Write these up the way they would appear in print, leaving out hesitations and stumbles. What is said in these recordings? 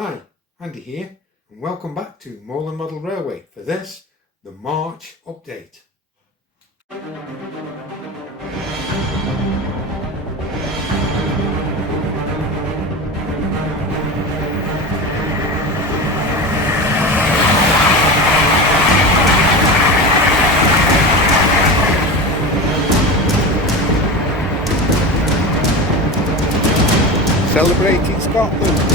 Hi, Andy here, and welcome back to Moorland Model Railway for this, the March update. Celebrating Scotland.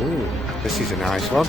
Ooh, this is a nice one.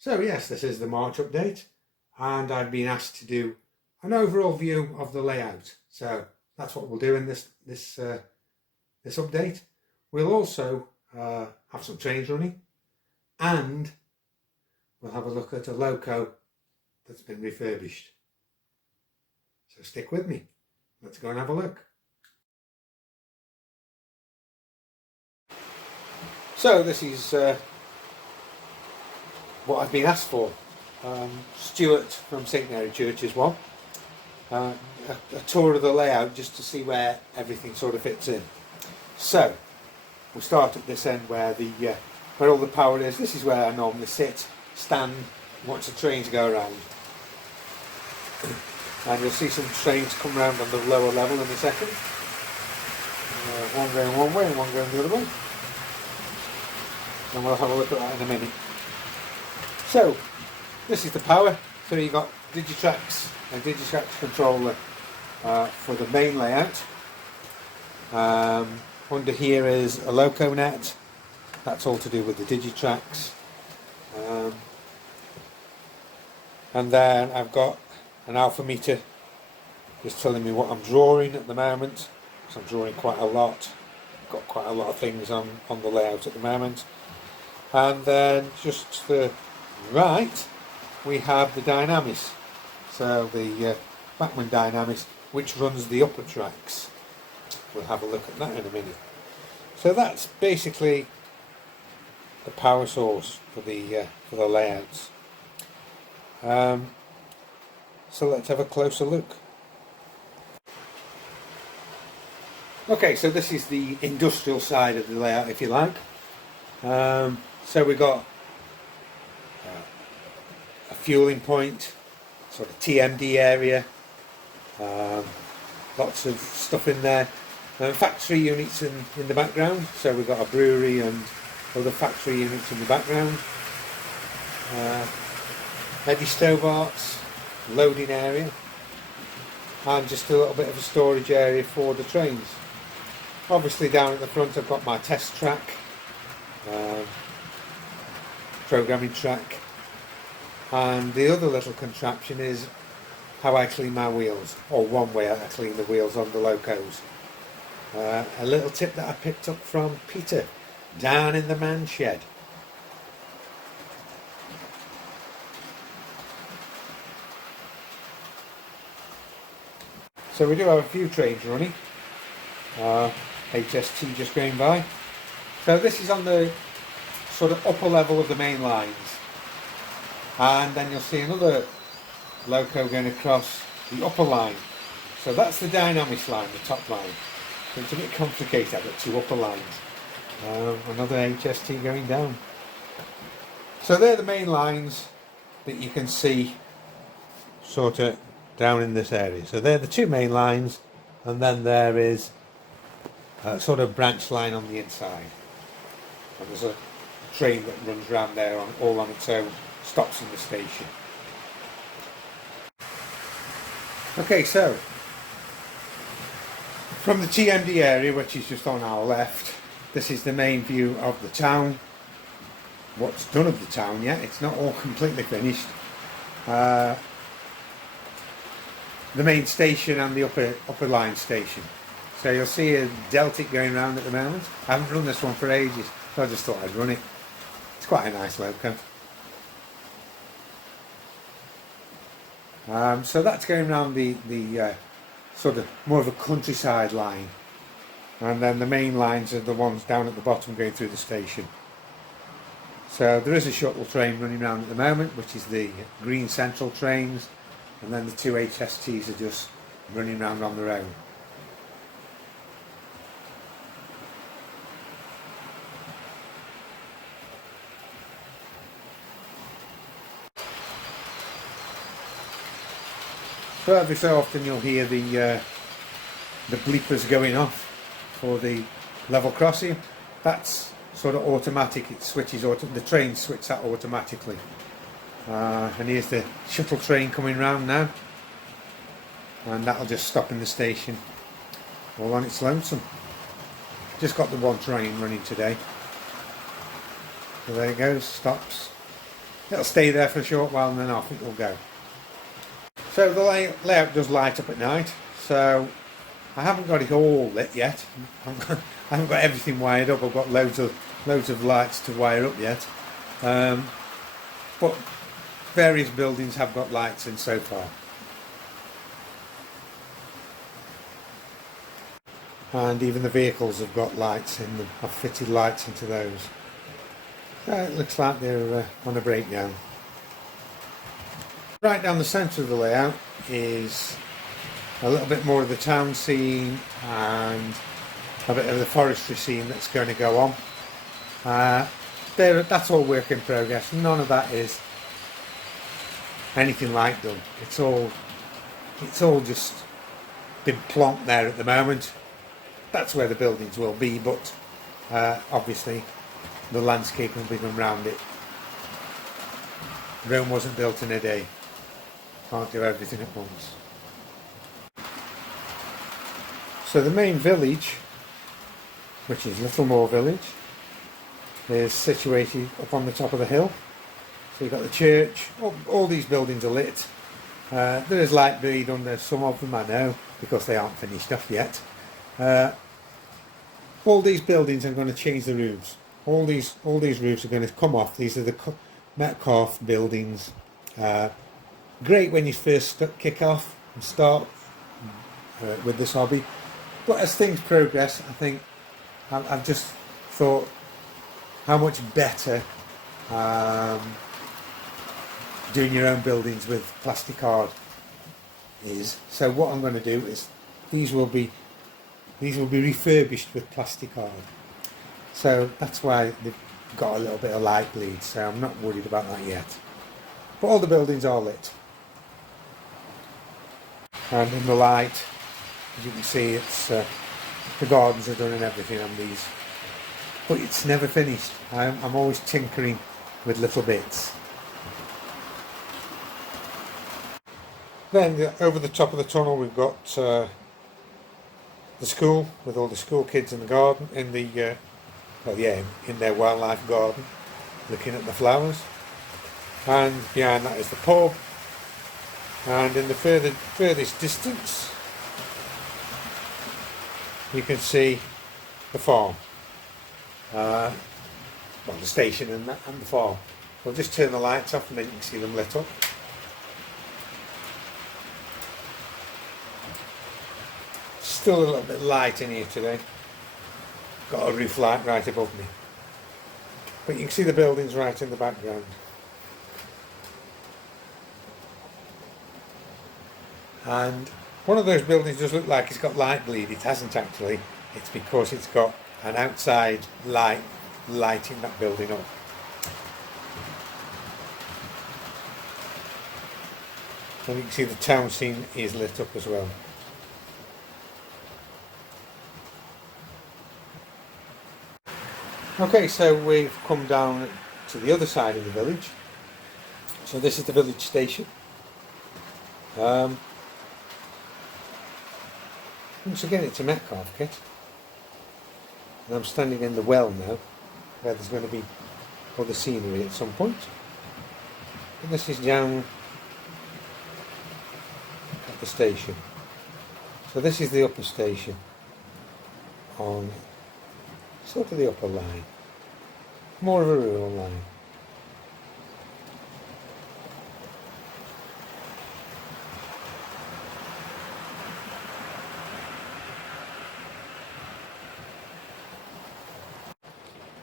So yes, this is the March update, and I've been asked to do an overall view of the layout. So that's what we'll do in this update. We'll also have some trains running, and we'll have a look at a Loco that's been refurbished. So stick with me. Let's go and have a look. So this is what I've been asked for. Stuart from St Mary Church is one. A tour of the layout just to see where everything sort of fits in. So we'll start at this end where all the power is. This is where I normally sit, stand, watch the trains go around. And you'll see some trains come around on the lower level in a second. One going one way and one going the other way. And we'll have a look at that in a minute. So, this is the power. So you've got Digitrax and Digitrax controller for the main layout. Under here is a Loco net. That's all to do with the Digitrax. And then I've got an alpha meter just telling me what I'm drawing at the moment. So I'm drawing quite a lot. Got quite a lot of things on the layout at the moment. And then just to the right we have the Dynamis, so the Bachmann Dynamis, which runs the upper tracks. We'll have a look at that in a minute. So that's basically the power source for the layouts. So let's have a closer look. Okay, so this is the industrial side of the layout, if you like. So we've got a fueling point, sort of TMD area, lots of stuff in there, factory units in the background. So we've got a brewery and other factory units in the background, heavy Stobarts, loading area, and just a little bit of a storage area for the trains. Obviously down at the front I've got my test track, programming track, and the other little contraption is how I clean my wheels, or one way I clean the wheels on the Locos. A little tip that I picked up from Peter down in the man shed. So we do have a few trains running. HST just going by. So this is on the sort of upper level of the main lines, and then you'll see another Loco going across the upper line. So that's the Dynamis line, the top line. So it's a bit complicated. I've got two upper lines. Another HST going down. So they're the main lines that you can see sort of down in this area. So they're the two main lines, and then there is a sort of branch line on the inside. And there's a train that runs around there all on its own, stops in the station. Okay, so from the TMD area, which is just on our left, this is the main view of the town. What's done of the town yet? It's not all completely finished. The main station and the upper line station. So you'll see a Deltic going around at the moment. I haven't run this one for ages, so I just thought I'd run it. It's quite a nice Loco. So that's going around the sort of more of a countryside line, and then the main lines are the ones down at the bottom going through the station. So there is a shuttle train running around at the moment, which is the Green Central trains, and then the two HSTs are just running around on their own. So every so often you'll hear the bleepers going off for the level crossing. That's sort of automatic. It switches the train switch that automatically. And here's the shuttle train coming round now, and that'll just stop in the station all on its lonesome. Just got the one train running today. So there it goes, stops. It'll stay there for a short while and then off it will go. So the layout does light up at night, so I haven't got it all lit yet. I haven't got everything wired up. I've got loads of lights to wire up yet, but various buildings have got lights in so far. And even the vehicles have got lights in them. I've fitted lights into those. So it looks like they're on a breakdown. Right down the centre of the layout is a little bit more of the town scene and a bit of the forestry scene that's going to go on. That's all work in progress. None of that is anything like done. It's all just been plonked there at the moment. That's where the buildings will be, but obviously the landscape will be done around it. Rome wasn't built in a day. Can't do everything at once. So the main village, which is Littlemore Village, is situated up on the top of the hill. So you've got the church. All these buildings are lit. There is light bleed under some of them, I know, because they aren't finished off yet. All these buildings are going to change the roofs. All these roofs are going to come off. These are the Metcalfe buildings. Great when you first kick off and start with this hobby, but as things progress, I think I've just thought how much better doing your own buildings with plastic art is. So what I'm going to do is these will be refurbished with plastic art. So that's why they've got a little bit of light bleed. So I'm not worried about that yet. But all the buildings are lit. And in the light, as you can see, it's the gardens are done and everything on these, but it's never finished. I'm always tinkering with little bits. Then over the top of the tunnel we've got the school with all the school kids in the garden, in their wildlife garden, looking at the flowers. And behind that is the pub. And in the furthest distance, you can see the farm, well, the station and the farm. We'll just turn the lights off and then you can see them lit up. Still a little bit light in here today. Got a roof light right above me. But you can see the buildings right in the background. And one of those buildings does look like it's got light bleed. It hasn't actually. It's because it's got an outside light lighting that building up. And you can see the town scene is lit up as well. Okay, so we've come down to the other side of the village. So this is the village station. Once again, it's a Metcalfe kit. And I'm standing in the well now, where there's going to be other scenery at some point. And this is down at the station. So this is the upper station on sort of the upper line. More of a rural line.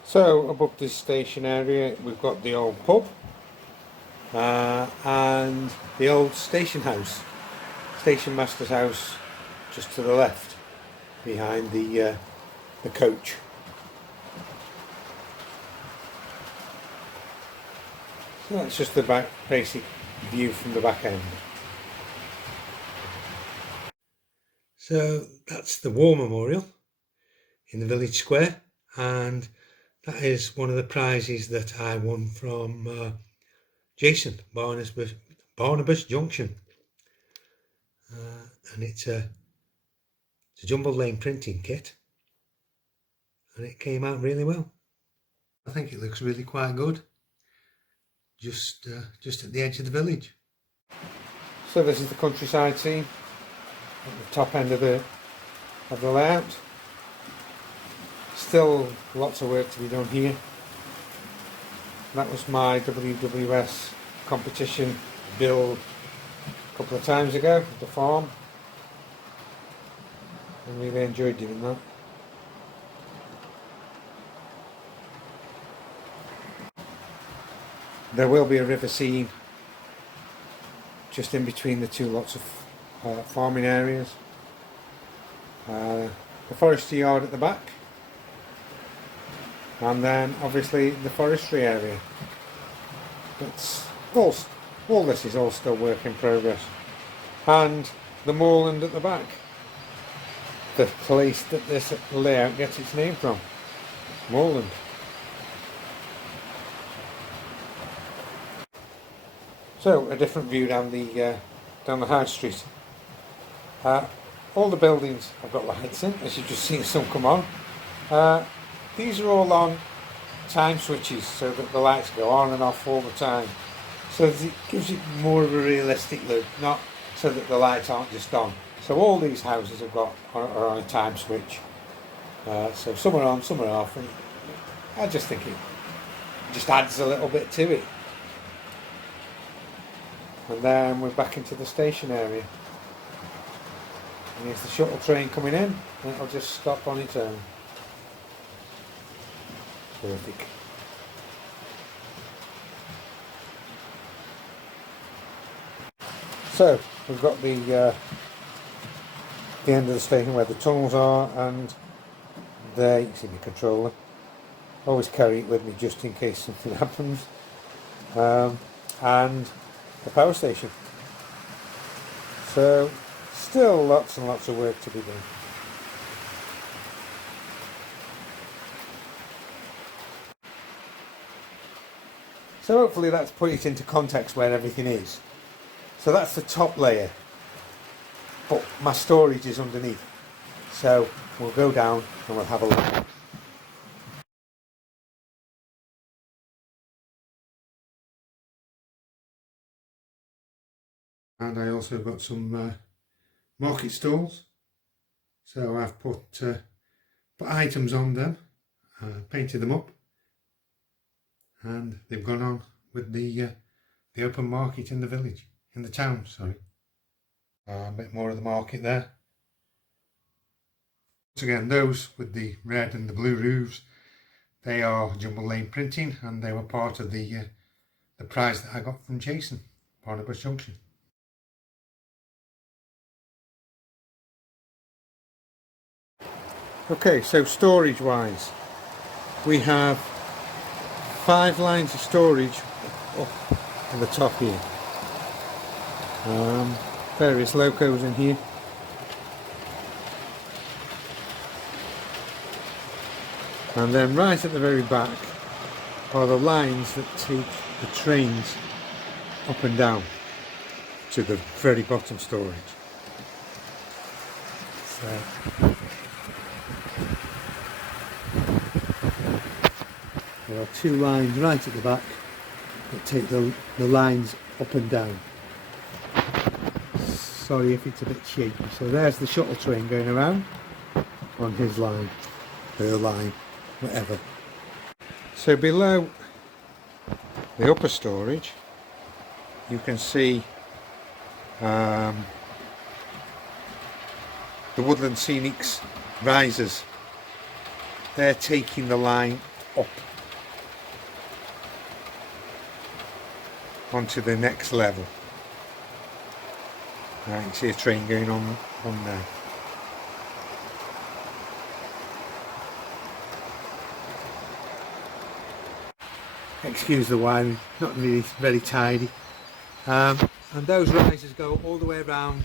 So above this station area we've got the old pub and the old station house, station master's house, just to the left behind the coach. So that's just the basic view from the back end. So that's the War Memorial in the village square, and that is one of the prizes that I won from Jason, Barnabas Junction. And it's a jumbo lane printing kit, and it came out really well. I think it looks really quite good, just at the edge of the village. So this is the countryside scene at the top end of the layout. Still lots of work to be done here. That was my WWS competition build a couple of times ago at the farm. I really enjoyed doing that. There will be a river scene just in between the two lots of farming areas. The forestry yard at the back, and then obviously the forestry area. It's all this is all still work in progress. And the moorland at the back, the place that this layout gets its name from, moorland. So a different view down the high street. All the buildings have got lights in, as you've just seen some come on. These are all on time switches so that the lights go on and off all the time. So it gives you more of a realistic look, not so that the lights aren't just on. So all these houses are on a time switch. So some are on, some are off, and I just think it just adds a little bit to it. And then we're back into the station area. And here's the shuttle train coming in, and it'll just stop on its own. Terrific. So we've got the end of the station where the tunnels are, and there you can see the controller. Always carry it with me just in case something happens. And the power station. So still lots and lots of work to be done. So hopefully that's put it into context where everything is. So that's the top layer, but my storage is underneath. So we'll go down and we'll have a look. And I also got some market stalls. So I've put items on them, painted them up, and they've gone on with the open market in the village, in the town, sorry. A bit more of the market there. Once again, those with the red and the blue roofs, They are Jumble Lane Printing, and they were part of the prize that I got from Jason, Barnabas Junction. Okay, so storage wise, we have 5 lines of storage up at the top here. Various Locos in here. And then right at the very back are the lines that take the trains up and down to the very bottom storage. So there are 2 lines right at the back that take the lines up and down. Sorry if it's a bit shaky. So there's the shuttle train going around on his line, her line, whatever. So below the upper storage you can see the Woodland Scenics risers. They're taking the line up onto the next level. Right, you can see a train going on there. Excuse the wiring, not really very tidy. And those risers go all the way around,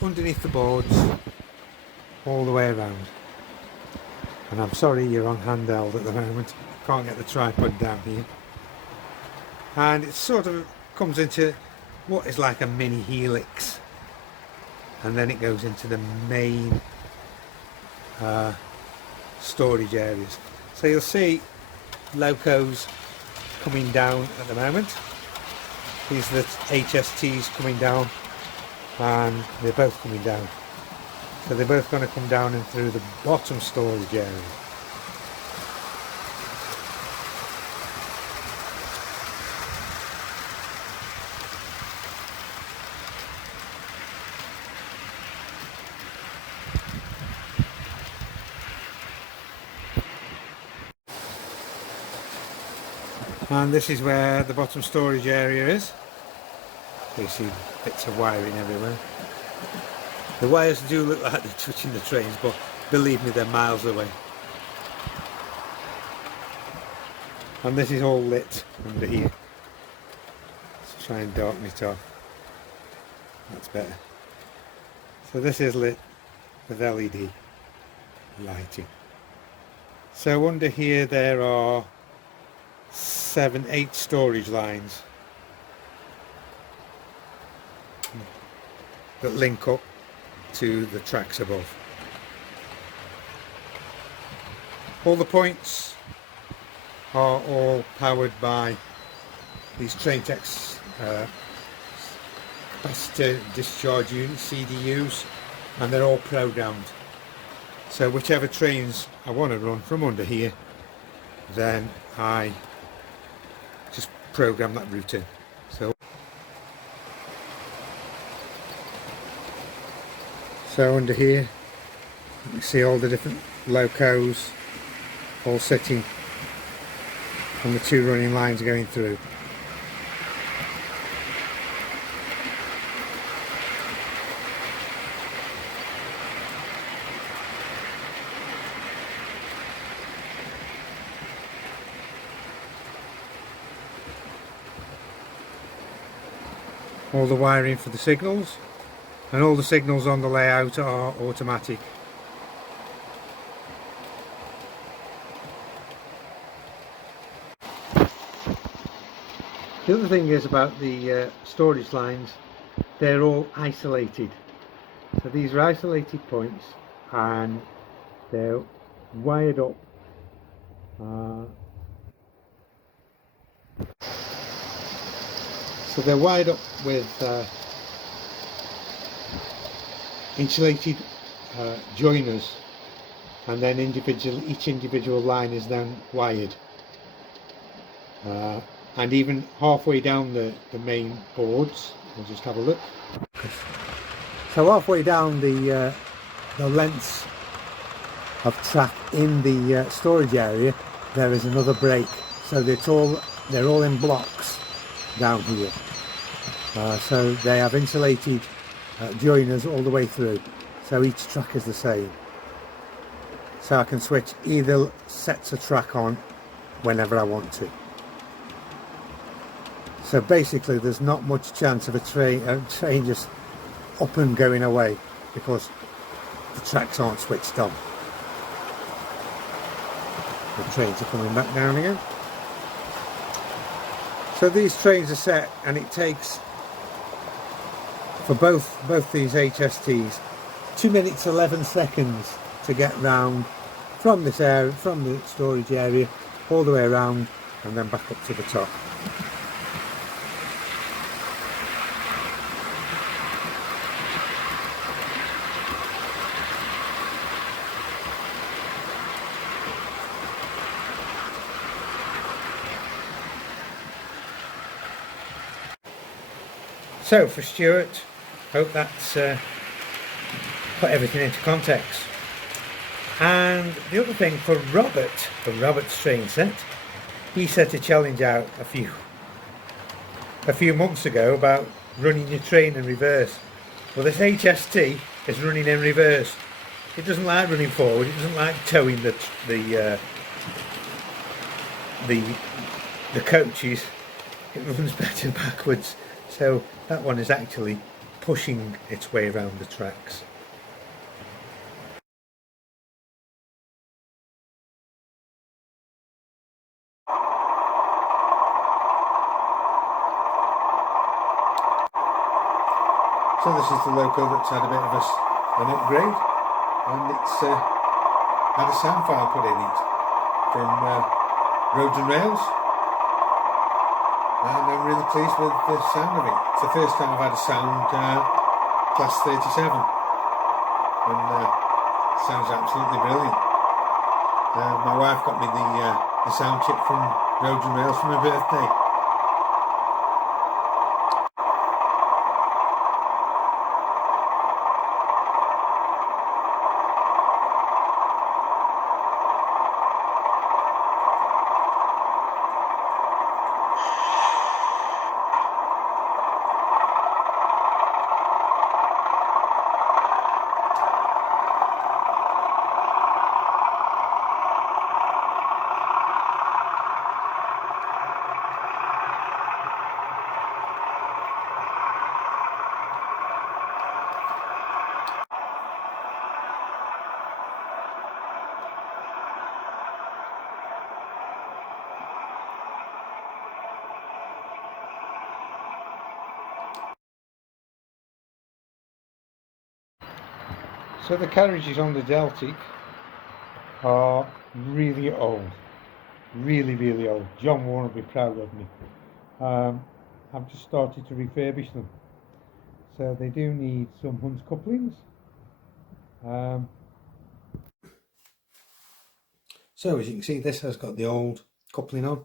underneath the boards, all the way around. And I'm sorry you're on handheld at the moment, can't get the tripod down here. And it sort of comes into what is like a mini helix, and then it goes into the main storage areas. So you'll see Locos coming down at the moment. These are the HSTs coming down, and they're both coming down. So they're both going to come down and through the bottom storage area. And this is where the bottom storage area is. You see bits of wiring everywhere. The wires do look like they're touching the trains, but believe me, they're miles away. And this is all lit under here. Let's try and darken it off. That's better. So this is lit with LED lighting. So under here there are 7-8 storage lines that link up to the tracks above. All the points are all powered by these Traintex capacitor discharge units, CDUs, and they're all programmed. So whichever trains I want to run from under here, then I just program that route in. So under here you can see all the different Locos all sitting on the 2 running lines going through. All the wiring for the signals, and all the signals on the layout are automatic. The other thing is about the storage lines, they're all isolated. So these are isolated points, and they're wired up so they're wired up with insulated joiners, and then each individual line is then wired, and even halfway down the main boards, we'll just have a look. So halfway down the lengths of track in the storage area, there is another break. So they're all in blocks down here. So they have insulated joiners all the way through. So each track is the same. So I can switch either sets of track on whenever I want to. So basically there's not much chance of a train just up and going away because the tracks aren't switched on. The trains are coming back down again. So these trains are set, and it takes for both these HSTs 2 minutes 11 seconds to get round from this area, from the storage area, all the way around and then back up to the top. So for Stuart, hope that's put everything into context. And the other thing for Robert's train set, he set a challenge out a few months ago about running your train in reverse. Well, this HST is running in reverse. It doesn't like running forward. It doesn't like towing the coaches. It runs better backwards. So that one is actually pushing its way around the tracks. So this is the Loco that's had a bit of an upgrade, and it's had a sound file put in it from Roads and Rails, and I'm really pleased with the sound of it. It's the first time I've had a sound class 37, and it sounds absolutely brilliant. My wife got me the sound chip from Roads and Rails for my birthday. So the carriages on the Deltic are really old, really old. John Warren will be proud of me. I've just started to refurbish them, so they do need some Hunt couplings. So as you can see, this has got the old coupling on,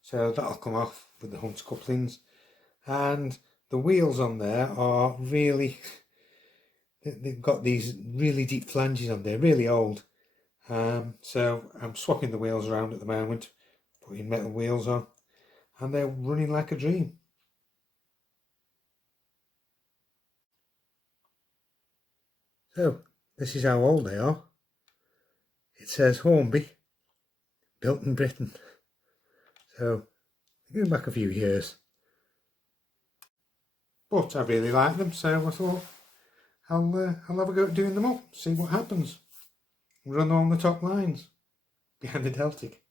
so that'll come off with the Hunt couplings, and the wheels on there are really they've got these really deep flanges on there, really old. So I'm swapping the wheels around at the moment, putting metal wheels on, and they're running like a dream. So this is how old they are. It says Hornby, built in Britain. So going back a few years. But I really like them, so I thought I'll have a go at doing them up, see what happens. Run on the top lines behind the Deltic.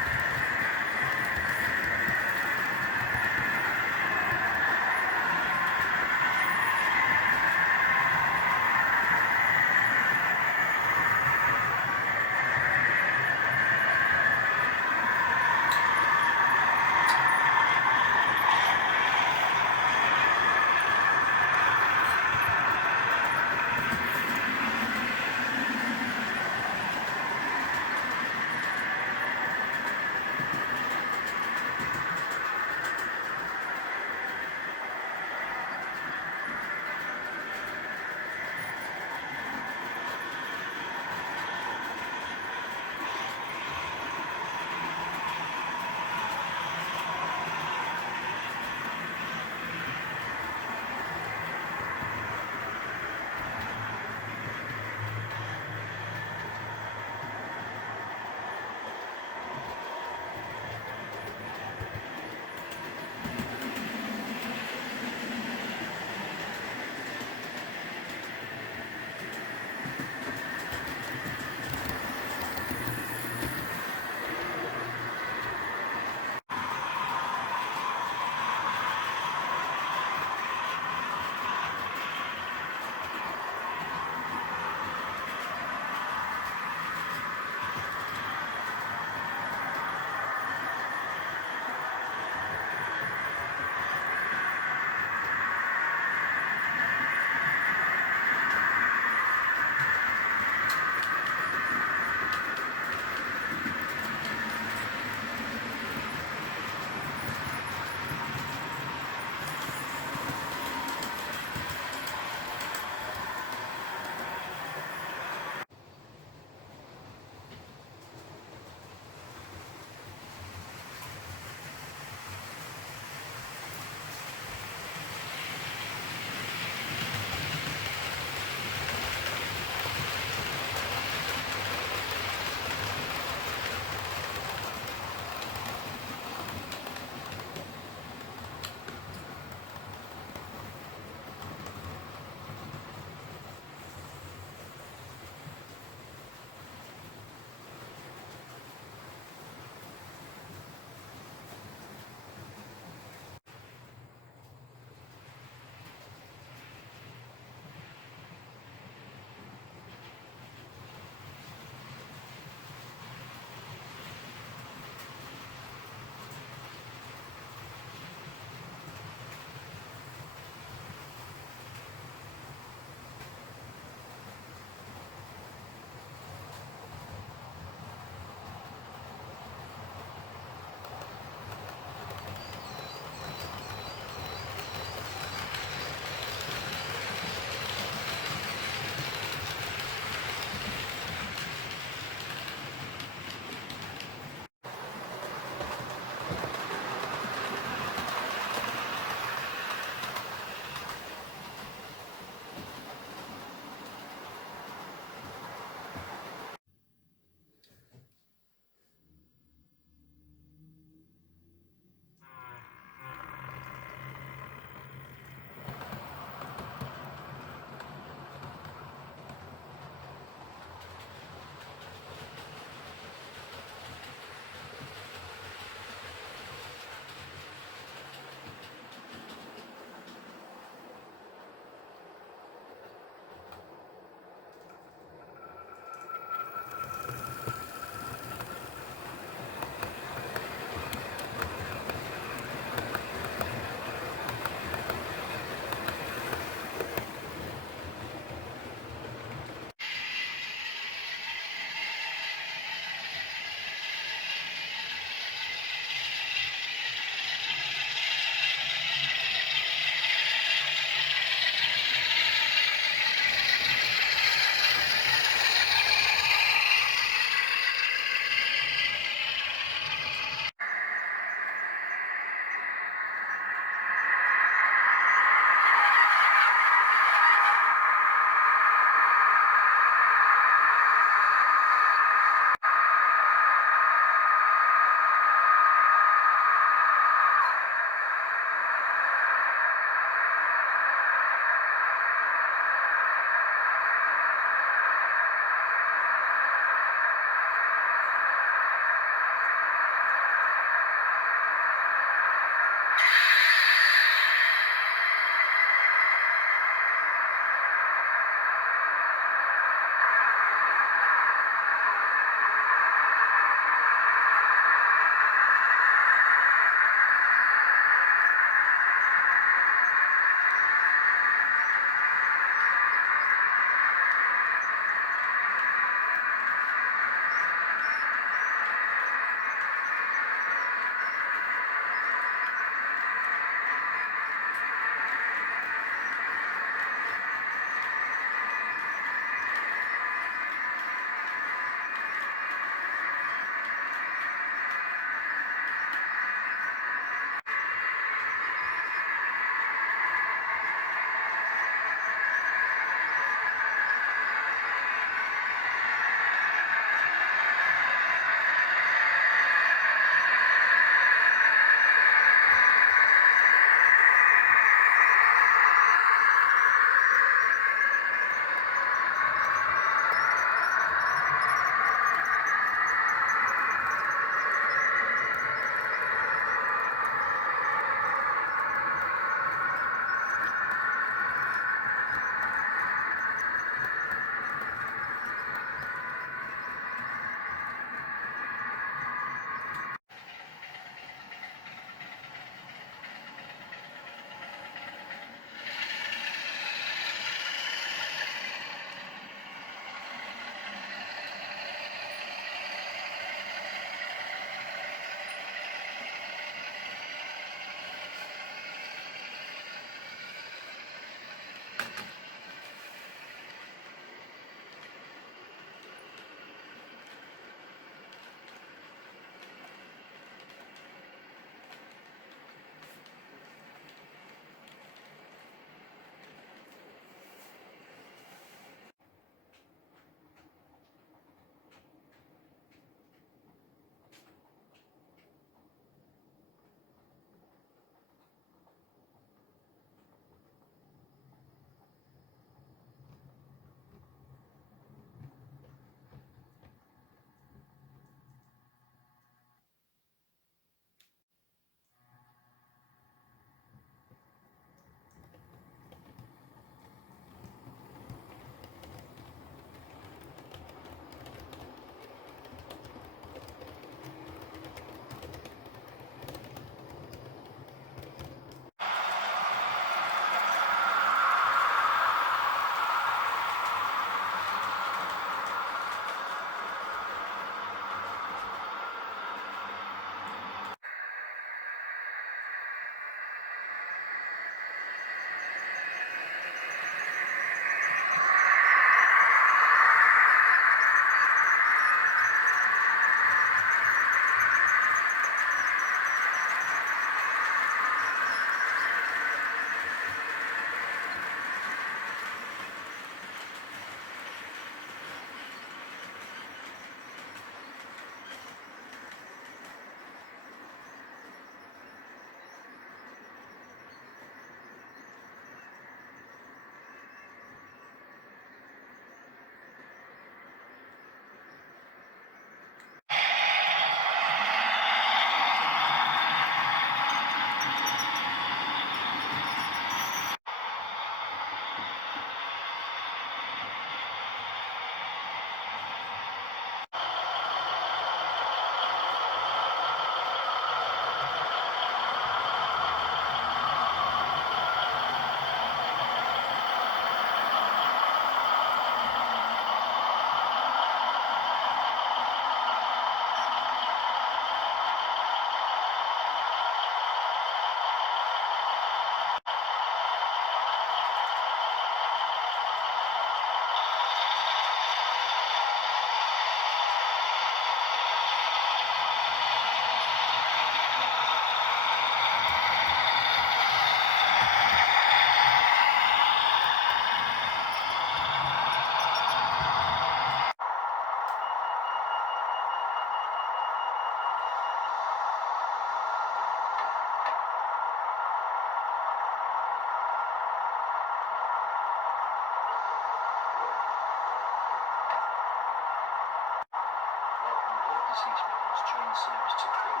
deceased members join the service to crew.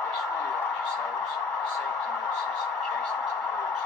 Please familiarise yourselves with the safety notices adjacent to the doors.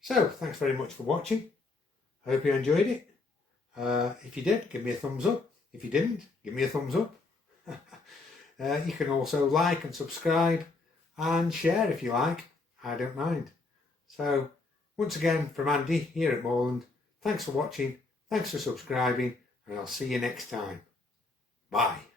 So, thanks very much for watching. I hope you enjoyed it. If you did, give me a thumbs up. If you didn't, give me a thumbs up. You can also like and subscribe and share if you like. I don't mind. So, once again, from Andy here at Moorland, thanks for watching, thanks for subscribing, and I'll see you next time. Bye.